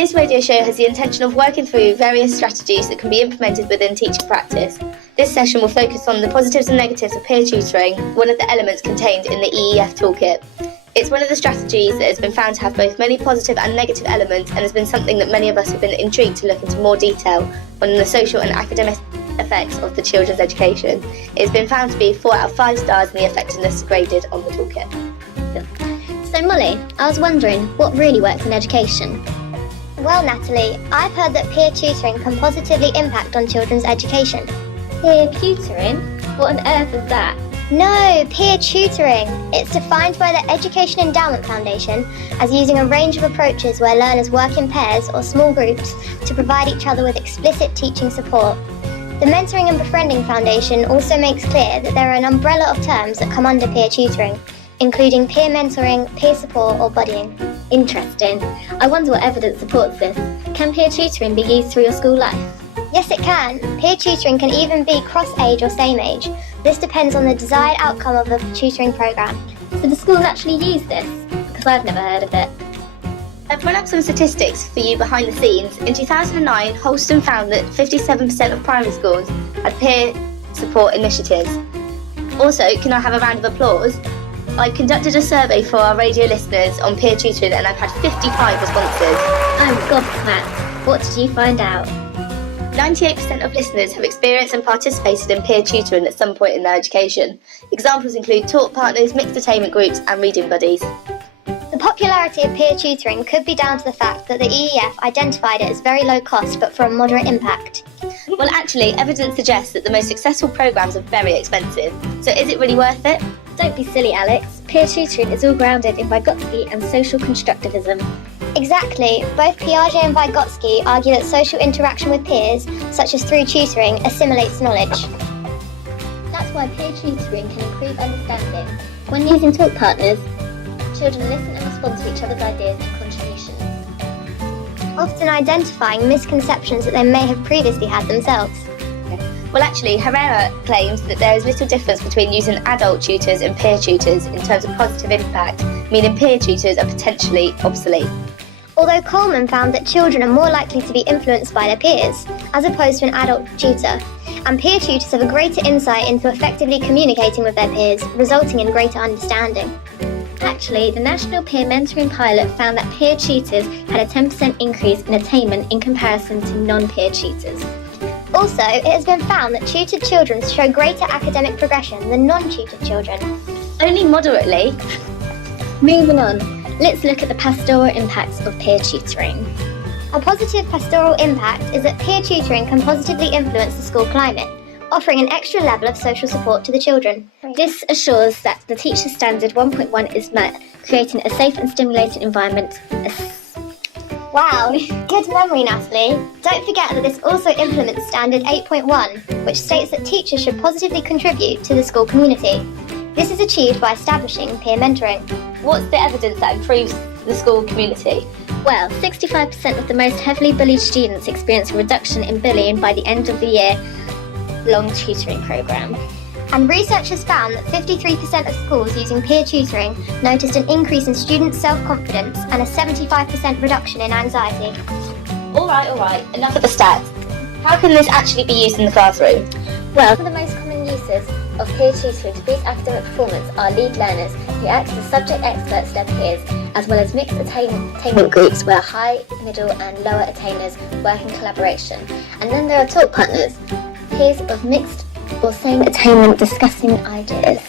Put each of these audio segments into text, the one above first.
This radio show has the intention of working through various strategies that can be implemented within teaching practice. This session will focus on the positives and negatives of peer tutoring, one of the elements contained in the EEF toolkit. It's one of the strategies that has been found to have both many positive and negative elements, and has been something that many of us have been intrigued to look into more detail on the social and academic effects of the children's education. It has been found to be 4 out of 5 stars in the effectiveness graded on the toolkit. So Molly, I was wondering, what really works in education? Well, Natalie, I've heard that peer tutoring can positively impact on children's education. Peer tutoring? What on earth is that? No, peer tutoring. It's defined by the Education Endowment Foundation as using a range of approaches where learners work in pairs or small groups to provide each other with explicit teaching support. The Mentoring and Befriending Foundation also makes clear that there are an umbrella of terms that come under peer tutoring, including peer mentoring, peer support or buddying. Interesting. I wonder what evidence supports this. Can peer tutoring be used through your school life? Yes, it can. Peer tutoring can even be cross-age or same age. This depends on the desired outcome of the tutoring programme. So do schools actually use this? Because I've never heard of it. I've run up some statistics for you behind the scenes. In 2009, Holston found that 57% of primary schools had peer support initiatives. Also, can I have a round of applause? I've conducted a survey for our radio listeners on peer tutoring and I've had 55 responses. I'm gobsmacked. What did you find out? 98% of listeners have experienced and participated in peer tutoring at some point in their education. Examples include talk partners, mixed attainment groups and reading buddies. The popularity of peer tutoring could be down to the fact that the EEF identified it as very low cost but for a moderate impact. Well, actually, evidence suggests that the most successful programmes are very expensive. So is it really worth it? Don't be silly, Alyx. Peer tutoring is all grounded in Vygotsky and social constructivism. Exactly. Both Piaget and Vygotsky argue that social interaction with peers, such as through tutoring, assimilates knowledge. That's why peer tutoring can improve understanding. When using talk partners, children listen and respond to each other's ideas and contributions, often identifying misconceptions that they may have previously had themselves. Well, actually, Herrera claims that there is little difference between using adult tutors and peer tutors in terms of positive impact, meaning peer tutors are potentially obsolete. Although Coleman found that children are more likely to be influenced by their peers, as opposed to an adult tutor, and peer tutors have a greater insight into effectively communicating with their peers, resulting in greater understanding. Actually, the National Peer Mentoring Pilot found that peer tutors had a 10% increase in attainment in comparison to non-peer tutors. Also, it has been found that tutored children show greater academic progression than non-tutored children. Only moderately. Moving on, let's look at the pastoral impacts of peer tutoring. A positive pastoral impact is that peer tutoring can positively influence the school climate, offering an extra level of social support to the children. This assures that the teacher standard 1.1 is met, creating a safe and stimulating environment. Wow, good memory, Natalie. Don't forget that this also implements Standard 8.1, which states that teachers should positively contribute to the school community. This is achieved by establishing peer mentoring. What's the evidence that improves the school community? Well, 65% of the most heavily bullied students experience a reduction in bullying by the end of the year-long tutoring programme. And researchers found that 53% of schools using peer tutoring noticed an increase in student self-confidence and a 75% reduction in anxiety. All right, enough of the stats. How can this actually be used in the classroom? Well, some of the most common uses of peer tutoring to boost academic performance are lead learners who act as subject experts to their peers, as well as mixed attainment groups where high, middle and lower attainers work in collaboration. And then there are talk partners, peers of mixed or same attainment discussing ideas.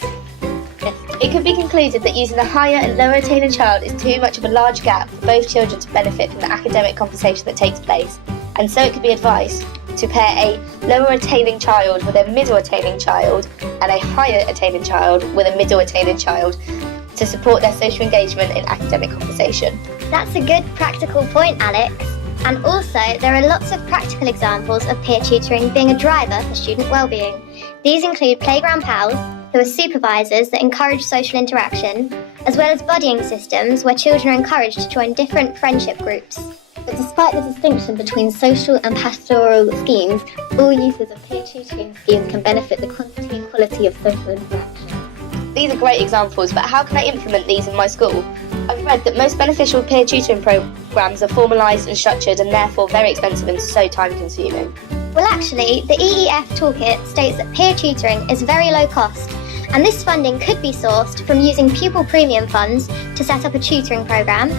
It could be concluded that using a higher and lower attaining child is too much of a large gap for both children to benefit from the academic conversation that takes place, and so it could be advised to pair a lower attaining child with a middle attaining child and a higher attaining child with a middle attaining child to support their social engagement in academic conversation. That's a good practical point, Alyx. And also, there are lots of practical examples of peer tutoring being a driver for student well-being. These include playground pals, who are supervisors that encourage social interaction, as well as buddying systems where children are encouraged to join different friendship groups. But despite the distinction between social and pastoral schemes, all uses of peer tutoring schemes can benefit the quantity and quality of social interaction. These are great examples, but how can I implement these in my school? I've read that most beneficial peer tutoring programmes are formalised and structured and therefore very expensive and so time consuming. Well, actually, the EEF toolkit states that peer tutoring is very low cost, and this funding could be sourced from using pupil premium funds to set up a tutoring programme,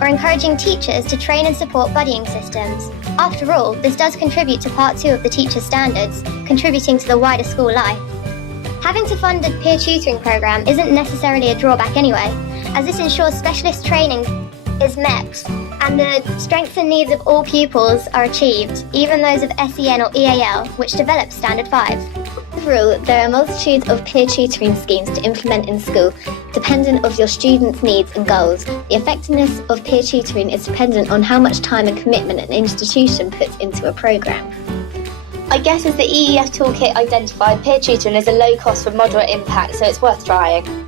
or encouraging teachers to train and support buddying systems. After all, this does contribute to Part 2 of the teacher standards, contributing to the wider school life. Having to fund a peer tutoring programme isn't necessarily a drawback anyway, as this ensures specialist training is met and the strengths and needs of all pupils are achieved, even those of SEN or EAL, which develop Standard 5. Overall, there are multitudes of peer tutoring schemes to implement in school, dependent on your students' needs and goals. The effectiveness of peer tutoring is dependent on how much time and commitment an institution puts into a programme. I guess as the EEF toolkit identified, peer tutoring is a low cost with moderate impact, so it's worth trying.